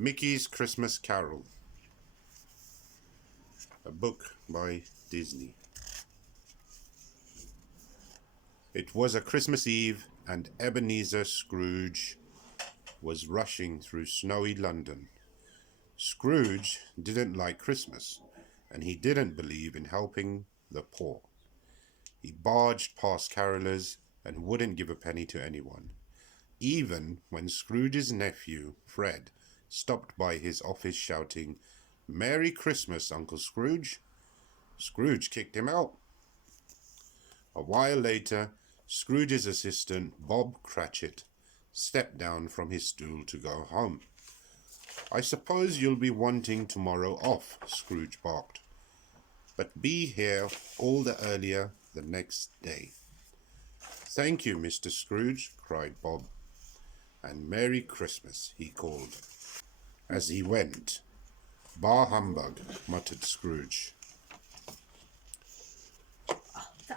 Mickey's Christmas Carol, a book by Disney. It was a Christmas Eve, and Ebenezer Scrooge was rushing through snowy London. Scrooge didn't like Christmas, and he didn't believe in helping the poor. He barged past carolers and wouldn't give a penny to anyone. Even when Scrooge's nephew, Fred, stopped by his office shouting, "Merry Christmas, Uncle Scrooge," Scrooge kicked him out. A while later, Scrooge's assistant, Bob Cratchit, stepped down from his stool to go home. "I suppose you'll be wanting tomorrow off," Scrooge barked. "But be here all the earlier the next day." "Thank you, Mr. Scrooge," cried Bob. "And Merry Christmas," he called. As he went, "Bah humbug," muttered Scrooge.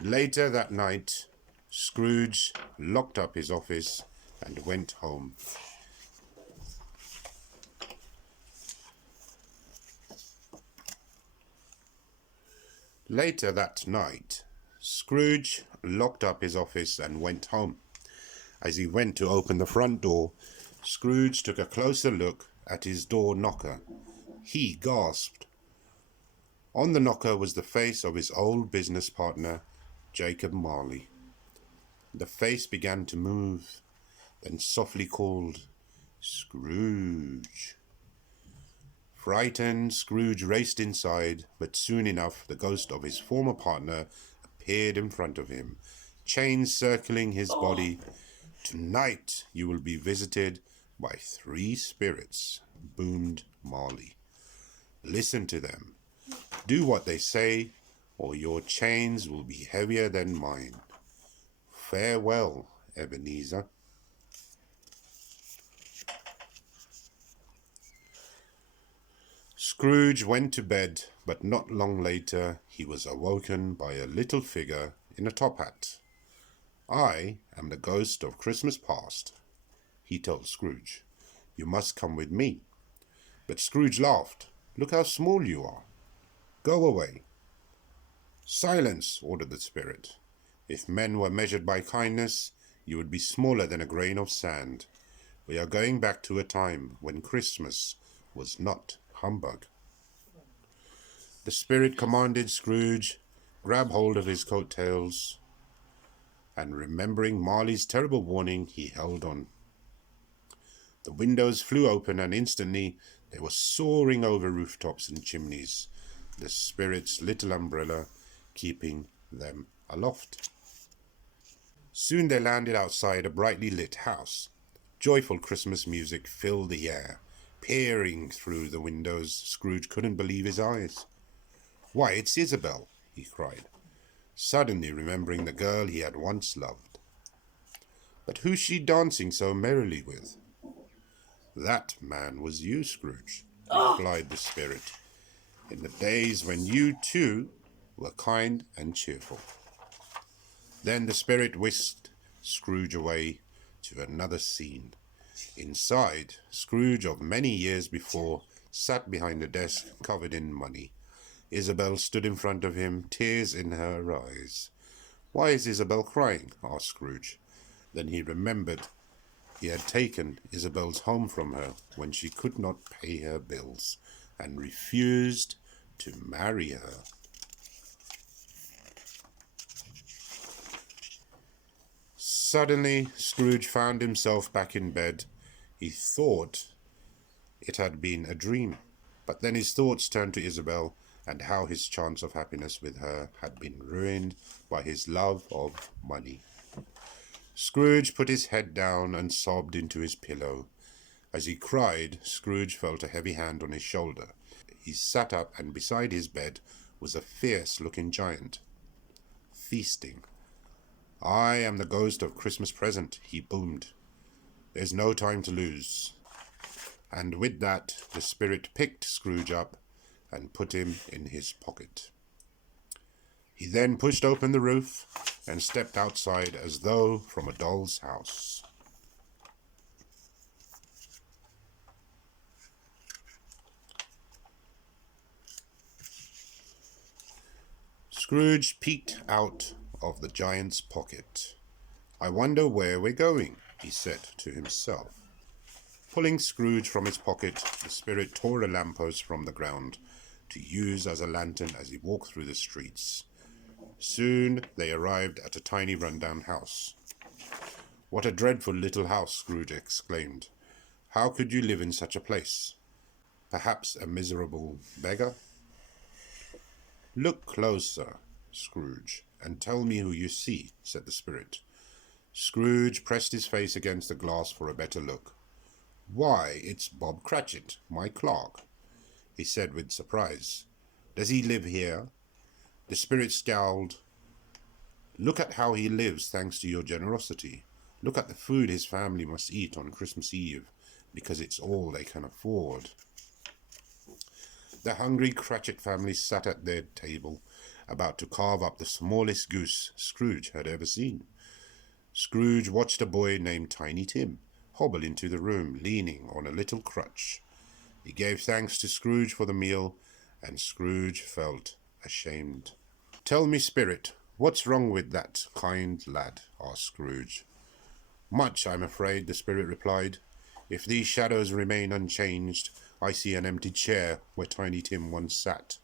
Later that night, Scrooge locked up his office and went home. Later that night, Scrooge locked up his office and went home. As he went to open the front door, Scrooge took a closer look at his door knocker. He gasped. On the knocker was the face of his old business partner, Jacob Marley. The face began to move, then softly called, "Scrooge." Frightened, Scrooge raced inside, but soon enough the ghost of his former partner appeared in front of him, chains circling his body. "Tonight you will be visited by 3 spirits," boomed Marley. "Listen to them. Do what they say, or your chains will be heavier than mine. Farewell, Ebenezer." Scrooge went to bed, but not long later he was awoken by a little figure in a top hat. "I am the ghost of Christmas past," he told Scrooge. "You must come with me." But Scrooge laughed. "Look how small you are. Go away." "Silence," ordered the spirit. "If men were measured by kindness, you would be smaller than a grain of sand. We are going back to a time when Christmas was not humbug." The spirit commanded Scrooge grab hold of his coattails, and remembering Marley's terrible warning, he held on. The windows flew open, and instantly they were soaring over rooftops and chimneys, the spirit's little umbrella keeping them aloft. Soon they landed outside a brightly lit house. Joyful Christmas music filled the air. Peering through the windows, Scrooge couldn't believe his eyes. "Why, it's Isabel," he cried, suddenly remembering the girl he had once loved. "But who's she dancing so merrily with?" "That man was you, Scrooge," replied the spirit, "in the days when you, too, were kind and cheerful." Then the spirit whisked Scrooge away to another scene. Inside, Scrooge of many years before sat behind a desk covered in money. Isabel stood in front of him, tears in her eyes. "Why is Isabel crying?" asked Scrooge. Then he remembered he had taken Isabel's home from her when she could not pay her bills and refused to marry her. Suddenly, Scrooge found himself back in bed. He thought it had been a dream, but then his thoughts turned to Isabel and how his chance of happiness with her had been ruined by his love of money. Scrooge put his head down and sobbed into his pillow. As he cried, Scrooge felt a heavy hand on his shoulder. He sat up, and beside his bed was a fierce-looking giant, feasting. "I am the ghost of Christmas present," he boomed. "There's no time to lose." And with that, the spirit picked Scrooge up and put him in his pocket. He then pushed open the roof and stepped outside as though from a doll's house. Scrooge peeked out of the giant's pocket. "I wonder where we're going," he said to himself. Pulling Scrooge from his pocket, the spirit tore a lamppost from the ground to use as a lantern as he walked through the streets. Soon they arrived at a tiny rundown house. "What a dreadful little house!" Scrooge exclaimed. "How could you live in such a place? Perhaps a miserable beggar?" "Look closer, Scrooge, and tell me who you see," said the spirit. Scrooge pressed his face against the glass for a better look. "Why, it's Bob Cratchit, my clerk," he said with surprise. "Does he live here?" The spirit scowled. "Look at how he lives thanks to your generosity. Look at the food his family must eat on Christmas Eve, because it's all they can afford." The hungry Cratchit family sat at their table, about to carve up the smallest goose Scrooge had ever seen. Scrooge watched a boy named Tiny Tim hobble into the room, leaning on a little crutch. He gave thanks to Scrooge for the meal, and Scrooge felt ashamed. "Tell me, spirit, what's wrong with that kind lad?" asked Scrooge. "Much, I'm afraid," the spirit replied. "If these shadows remain unchanged, I see an empty chair where Tiny Tim once sat."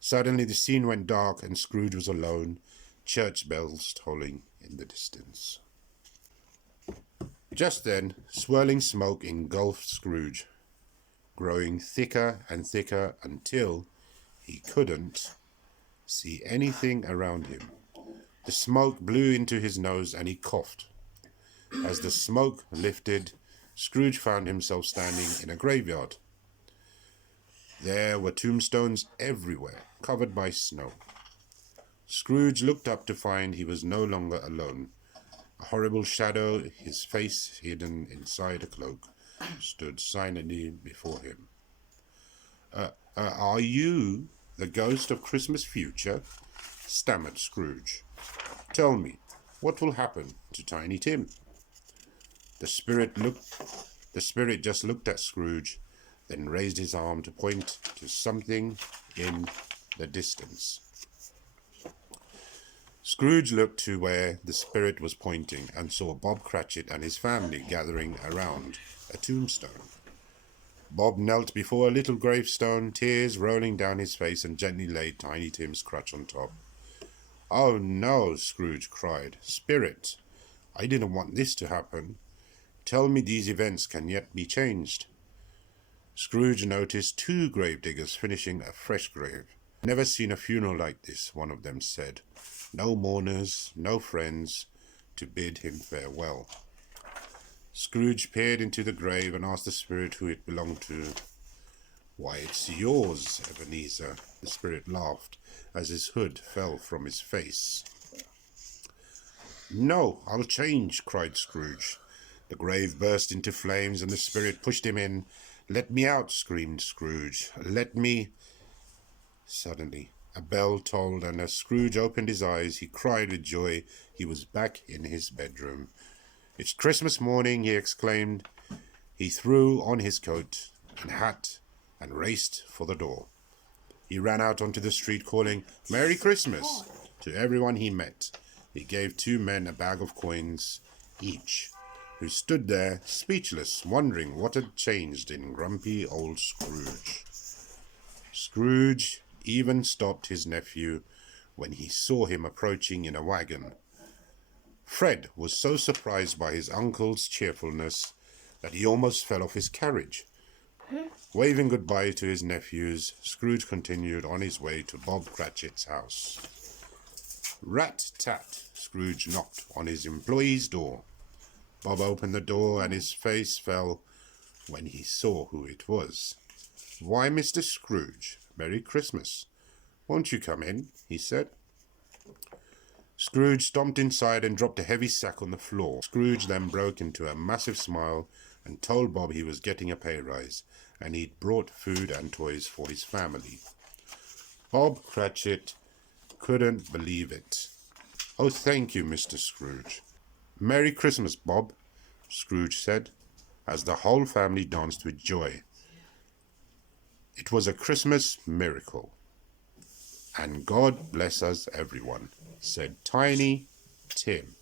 Suddenly the scene went dark and Scrooge was alone, church bells tolling in the distance. Just then, swirling smoke engulfed Scrooge, growing thicker and thicker until he couldn't see anything around him. The smoke blew into his nose and he coughed. As the smoke lifted, Scrooge found himself standing in a graveyard. There were tombstones everywhere, covered by snow. Scrooge looked up to find he was no longer alone. A horrible shadow, his face hidden inside a cloak, stood silently before him. Are you the ghost of Christmas future?" stammered Scrooge. "Tell me, what will happen to Tiny Tim?" The spirit just looked at Scrooge, then raised his arm to point to something in the distance. Scrooge looked to where the spirit was pointing and saw Bob Cratchit and his family gathering around a tombstone. Bob knelt before a little gravestone, tears rolling down his face, and gently laid Tiny Tim's crutch on top. "Oh no," Scrooge cried. "Spirit, I didn't want this to happen. Tell me these events can yet be changed." Scrooge noticed two gravediggers finishing a fresh grave. "Never seen a funeral like this," one of them said. "No mourners, no friends to bid him farewell." Scrooge peered into the grave and asked the spirit who it belonged to. "Why, it's yours, Ebenezer," the spirit laughed as his hood fell from his face. "No, I'll change," cried Scrooge. The grave burst into flames and the spirit pushed him in. "Let me out," screamed Scrooge. "Let me—" Suddenly, a bell tolled, and as Scrooge opened his eyes, he cried with joy. He was back in his bedroom. "It's Christmas morning," he exclaimed. He threw on his coat and hat and raced for the door. He ran out onto the street calling, "Merry Christmas!" to everyone he met. He gave two men a bag of coins each, who stood there speechless, wondering what had changed in grumpy old Scrooge. Scrooge even stopped his nephew when he saw him approaching in a wagon. Fred was so surprised by his uncle's cheerfulness that he almost fell off his carriage. Waving goodbye to his nephews, Scrooge continued on his way to Bob Cratchit's house. Rat-tat, Scrooge knocked on his employee's door. Bob opened the door and his face fell when he saw who it was. "Why, Mr. Scrooge, Merry Christmas. Won't you come in?" he said. Scrooge stomped inside and dropped a heavy sack on the floor. Scrooge then broke into a massive smile and told Bob he was getting a pay rise, and he'd brought food and toys for his family. Bob Cratchit couldn't believe it. "Oh, thank you, Mr. Scrooge." "Merry Christmas, Bob," Scrooge said, as the whole family danced with joy. It was a Christmas miracle. And God bless us, everyone, said Tiny Tim.